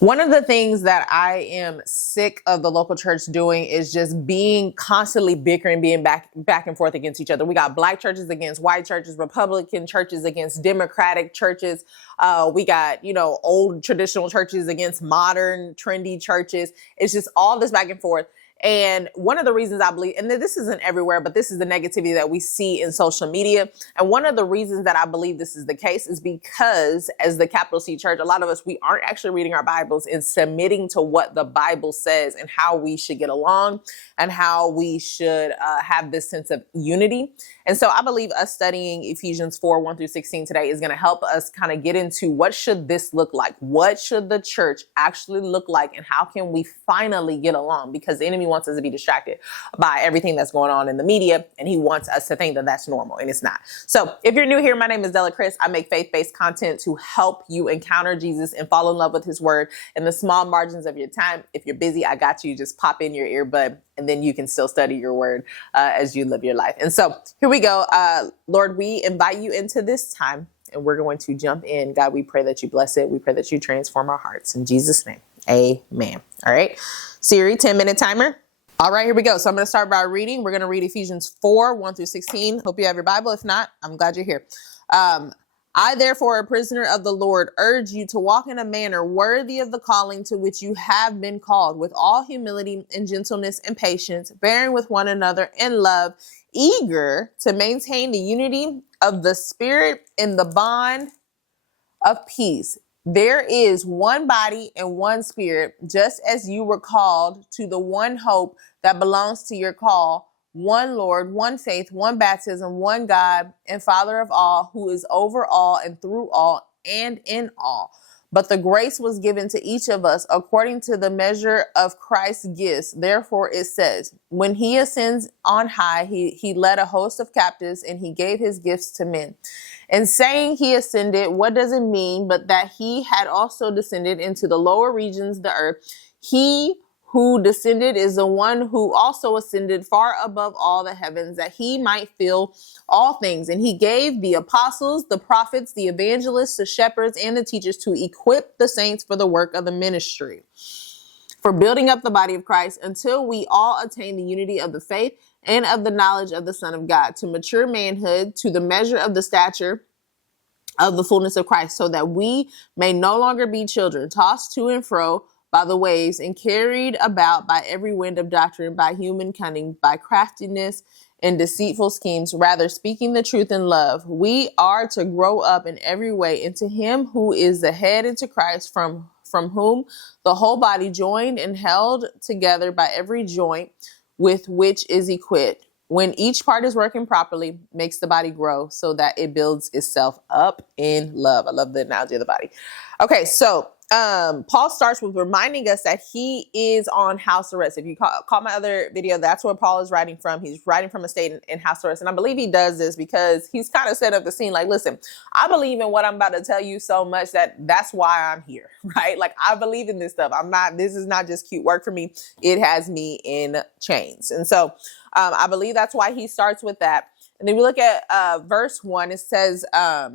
One of the things that I am sick of the local church doing is just being constantly bickering, being back and forth against each other. We got black churches against white churches, Republican churches against Democratic churches. We got, old traditional churches against modern trendy churches. It's just all this back and forth. And one of the reasons I believe, and this isn't everywhere, but this is the negativity that we see in social media. And one of the reasons that I believe this is the case is because as the capital C church, a lot of us, we aren't actually reading our Bibles and submitting to what the Bible says and how we should get along and how we should have this sense of unity. And so I believe us studying Ephesians 4:1-16 today is going to help us kind of get into what should this look like? What should the church actually look like? And how can we finally get along? Because the enemy wants us to be distracted by everything that's going on in the media. And he wants us to think that that's normal, and it's not. So if you're new here, my name is Della Chris. I make faith-based content to help you encounter Jesus and fall in love with his word in the small margins of your time. If you're busy, I got you. Just pop in your earbud and then you can still study your word as you live your life. And so here we go. Lord, we invite you into this time and we're going to jump in. God, we pray that you bless it. We pray that you transform our hearts. In Jesus' name, amen. All right. Siri, 10-minute timer. All right, here we go. So I'm going to start by reading. We're going to read Ephesians 4:1-16. Hope you have your Bible. If not, I'm glad you're here. I, therefore, a prisoner of the Lord, urge you to walk in a manner worthy of the calling to which you have been called, with all humility and gentleness and patience, bearing with one another in love, eager to maintain the unity of the Spirit in the bond of peace. There is one body and one Spirit, just as you were called to the one hope that belongs to your call, one Lord, one faith, one baptism, one God and Father of all, who is over all and through all and in all. But the grace was given to each of us according to the measure of Christ's gifts. Therefore it says, when he ascends on high, he led a host of captives and he gave his gifts to men. And saying he ascended, what does it mean but that he had also descended into the lower regions of the earth? He who descended is the one who also ascended far above all the heavens, that he might fill all things. And he gave the apostles, the prophets, the evangelists, the shepherds, and the teachers to equip the saints for the work of the ministry, for building up the body of Christ, until we all attain the unity of the faith and of the knowledge of the Son of God, to mature manhood, to the measure of the stature of the fullness of Christ, so that we may no longer be children, tossed to and fro by the waves and carried about by every wind of doctrine, by human cunning, by craftiness and deceitful schemes, rather speaking the truth in love. We are to grow up in every way into him who is the head, into Christ, from whom the whole body, joined and held together by every joint with which is equipped, when each part is working properly, makes the body grow so that it builds itself up in love. I love the analogy of the body. Okay, so Paul starts with reminding us that he is on house arrest. If you call my other video, that's where Paul is writing from. He's writing from a state in house arrest. And I believe he does this because he's kind of set up the scene like, listen, I believe in what I'm about to tell you so much that's why I'm here, right? Like, I believe in this stuff. This is not just cute work for me. It has me in chains. And so I believe that's why he starts with that. And then we look at verse 1, it says,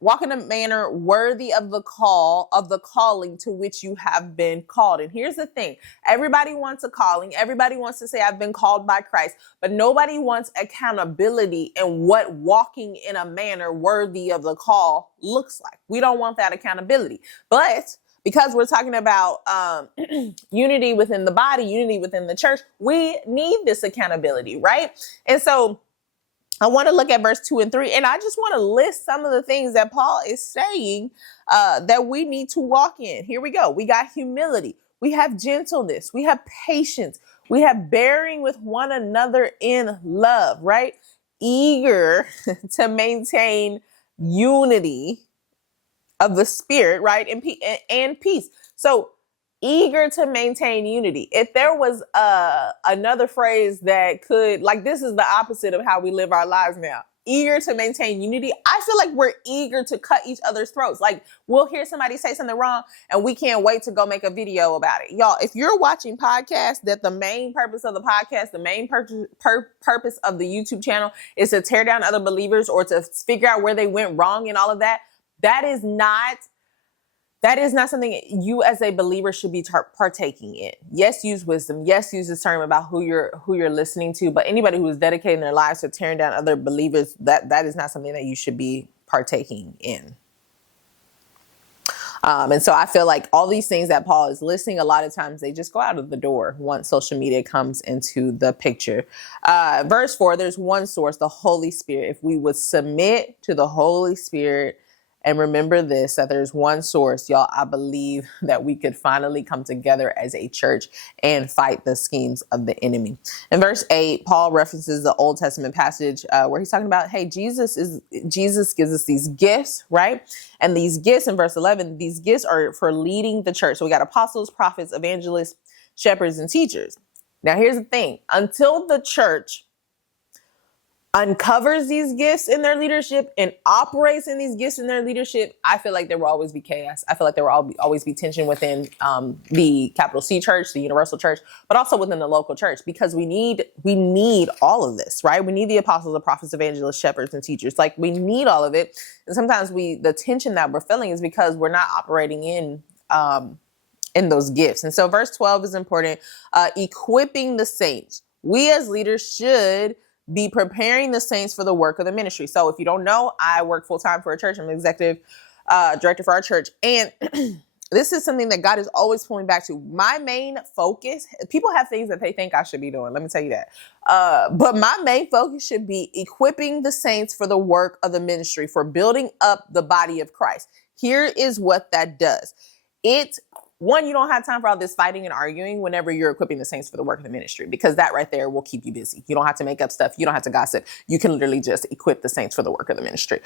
walk in a manner worthy of the calling to which you have been called. And here's the thing. Everybody wants a calling. Everybody wants to say, I've been called by Christ, but nobody wants accountability in what walking in a manner worthy of the call looks like. We don't want that accountability. But because we're talking about unity within the body, unity within the church, we need this accountability, right? And so I want to look at verse 2 and 3, and I just want to list some of the things that Paul is saying that we need to walk in. Here we go. We got humility. We have gentleness. We have patience. We have bearing with one another in love, right? Eager to maintain unity of the Spirit, right? And peace. So eager to maintain unity. If there was another phrase that could, like, this is the opposite of how we live our lives now. Eager to maintain unity. I feel like we're eager to cut each other's throats. Like, we'll hear somebody say something wrong and we can't wait to go make a video about it. Y'all, if you're watching podcasts, that the main purpose of the podcast, the main purpose of the YouTube channel is to tear down other believers or to figure out where they went wrong and all of that. That is not that is not something you as a believer should be partaking in. Yes, use wisdom. Yes, use discernment about who you're listening to. But anybody who is dedicating their lives to tearing down other believers, that is not something that you should be partaking in. And so I feel like all these things that Paul is listing, a lot of times they just go out of the door once social media comes into the picture. Verse 4, there's one source, the Holy Spirit. If we would submit to the Holy Spirit and remember this, that there's one source, y'all, I believe that we could finally come together as a church and fight the schemes of the enemy. In verse 8, Paul references the Old Testament passage where he's talking about, hey, Jesus gives us these gifts, right? And these gifts in verse 11, these gifts are for leading the church. So we got apostles, prophets, evangelists, shepherds, and teachers. Now, here's the thing. Until the church uncovers these gifts in their leadership and operates in these gifts in their leadership, I feel like there will always be chaos. I feel like there will always be tension within the capital C church, the universal church, but also within the local church, because we need all of this, right? We need the apostles, the prophets, evangelists, shepherds, and teachers. Like, we need all of it. And sometimes the tension that we're feeling is because we're not operating in those gifts. And so verse 12 is important. Equipping the saints. We as leaders should be preparing the saints for the work of the ministry. So if you don't know, I work full-time for a church. I'm an executive director for our church. And this is something that God is always pulling back to. My main focus, people have things that they think I should be doing. Let me tell you that. But my main focus should be equipping the saints for the work of the ministry, for building up the body of Christ. Here is what that does. One, you don't have time for all this fighting and arguing whenever you're equipping the saints for the work of the ministry, because that right there will keep you busy. You don't have to make up stuff. You don't have to gossip. You can literally just equip the saints for the work of the ministry.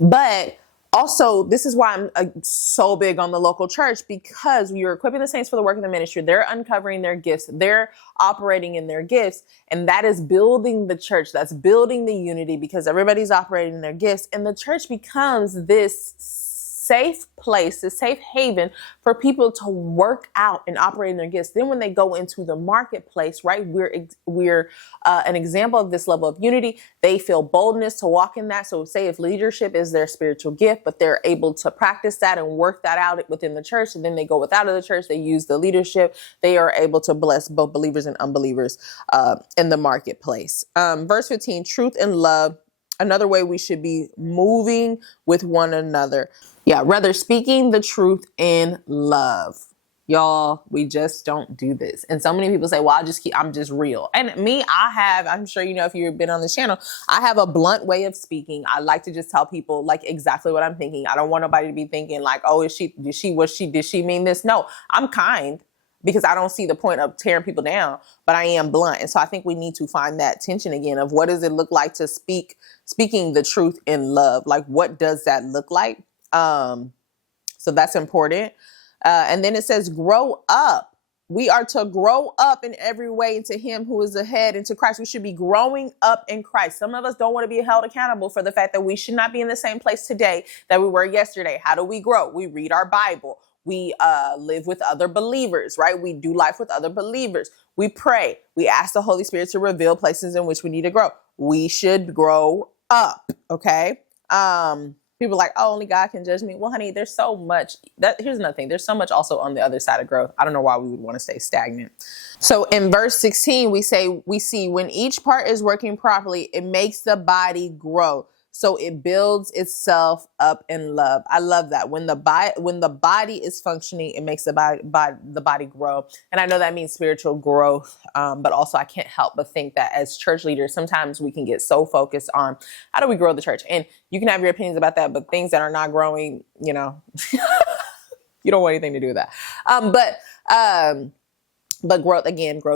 But also, this is why I'm so big on the local church, because you're equipping the saints for the work of the ministry. They're uncovering their gifts. They're operating in their gifts. And that is building the church. That's building the unity, because everybody's operating in their gifts. And the church becomes this safe place, a safe haven for people to work out and operate in their gifts. Then when they go into the marketplace, right, we're an example of this level of unity. They feel boldness to walk in that. So say if leadership is their spiritual gift, but they're able to practice that and work that out within the church, and then they go without of the church, they use the leadership, they are able to bless both believers and unbelievers in the marketplace. Verse 15, truth and love. Another way we should be moving with one another. Yeah, rather speaking the truth in love. Y'all, we just don't do this. And so many people say, well, I'm just real. And me, I'm sure you know, if you've been on this channel, I have a blunt way of speaking. I like to just tell people like exactly what I'm thinking. I don't want nobody to be thinking like, oh, did she mean this? No, I'm kind, because I don't see the point of tearing people down, but I am blunt. And so I think we need to find that tension again of what does it look like to speaking the truth in love? Like, what does that look like? So that's important. And then it says, grow up. We are to grow up in every way into him who is the head, into Christ. We should be growing up in Christ. Some of us don't want to be held accountable for the fact that we should not be in the same place today that we were yesterday. How do we grow? We read our Bible. We live with other believers, right? We do life with other believers. We pray. We ask the Holy Spirit to reveal places in which we need to grow. We should grow up, okay? People are like, oh, only God can judge me. Well, honey, there's so much. Here's another thing. There's so much also on the other side of growth. I don't know why we would want to stay stagnant. So in verse 16, we see when each part is working properly, it makes the body grow. So it builds itself up in love. I love that. When the body is functioning, it makes the body grow. And I know that means spiritual growth, but also I can't help but think that as church leaders, sometimes we can get so focused on how do we grow the church? And you can have your opinions about that, but things that are not growing, you know, you don't want anything to do with that. But growth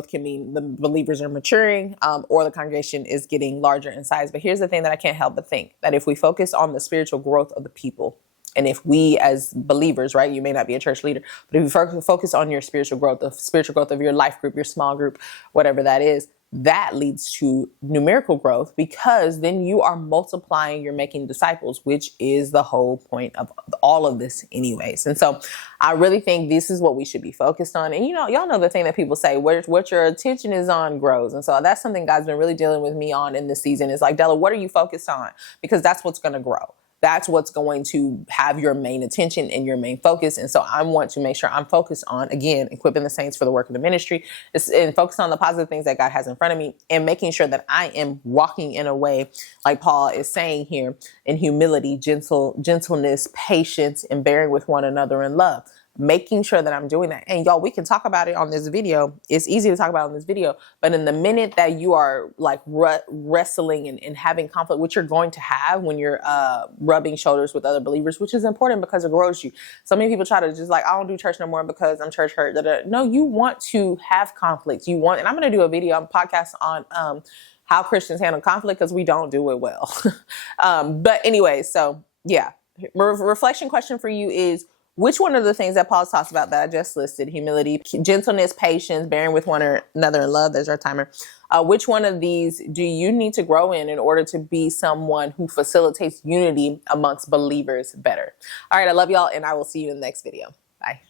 can mean the believers are maturing or the congregation is getting larger in size. But here's the thing that I can't help but think, that if we focus on the spiritual growth of the people, and if we as believers, right, you may not be a church leader, but if you focus on your spiritual growth, the spiritual growth of your life group, your small group, whatever that is, that leads to numerical growth, because then you are multiplying, you're making disciples, which is the whole point of all of this anyways. And so I really think this is what we should be focused on. And y'all know the thing that people say, what your attention is on grows. And so that's something God's been really dealing with me on in this season, is like, Della, what are you focused on? Because that's what's going to grow. that's what's going to have your main attention and your main focus. And so I want to make sure I'm focused on, again, equipping the saints for the work of the ministry, and focus on the positive things that God has in front of me, and making sure that I am walking in a way, like Paul is saying here, in humility, gentleness, patience, and bearing with one another in love. Making sure that I'm doing that. And y'all, we can talk about it on this video. It's easy to talk about on this video, but in the minute that you are like wrestling and having conflict, which you're going to have when you're rubbing shoulders with other believers, which is important because it grows you. So many people try to just like, I don't do church no more because I'm church hurt. No, you want to have conflict. You want, and I'm going to do a video, a podcast on how Christians handle conflict, because we don't do it well. But anyway, so yeah, reflection question for you is, which one of the things that Paul talks about that I just listed, humility, gentleness, patience, bearing with one another in love, there's our timer. Which one of these do you need to grow in order to be someone who facilitates unity amongst believers better? All right, I love y'all, and I will see you in the next video. Bye.